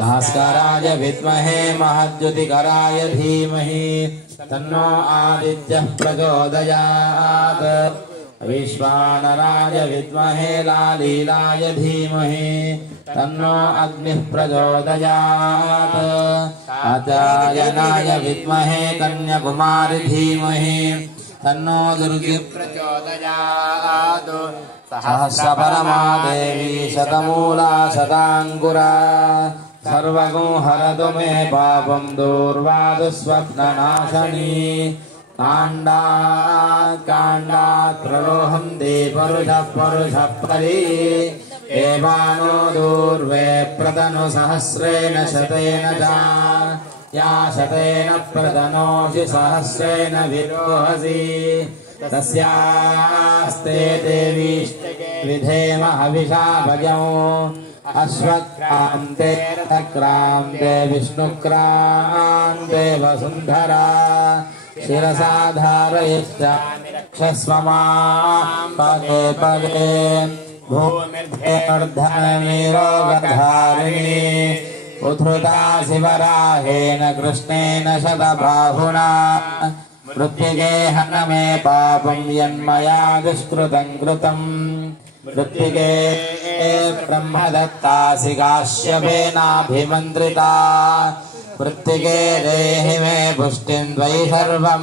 भास्कराय विद्महे महद्युतिकराय धीमहि तन्नो आदित्यः प्रचोदयात् विश्वानराय विद्महे लालीलाय धीमहि तन्नो अग्निः प्रचोदयात् कात्यायनाय विद्महे कन्याकुमारी धीमहि तन्नो दुर्गे प्रचोदयात् सहस्रपरमा देवी शतमूला शताङ्कुरा सर्वगुं हरतु मे पापं दूर्वादु स्वप्ननाशनी काण्डात् प्ररोहन्ति परुषः परी एवानो दूर्वे प्रतनु सहस्रेण शतेन च या शतेन प्रतनोषि सहस्रेण विरोहसि तस्यास्ते देवीष्टके विधेम हविषा भजौ अश्वक्रान्ते रथक्रान्ते विष्णुक्रान्ते वसुन्धरा शिरसा धारयश्च रक्षस्व मां पगे पगे भूमिर्धेर्धनमी रोगधारिणी उद्धृता शिवराहेन कृष्णेन शतबाहुना मृत्तिके हन मे पापं यन्मया दुष्कृतं कृतं मृत्तिके ब्रह्मदत्तासि काश्यपेनाभिमन्त्रिता मृत्तिके देहि मे पुष्टिं त्वयि सर्वं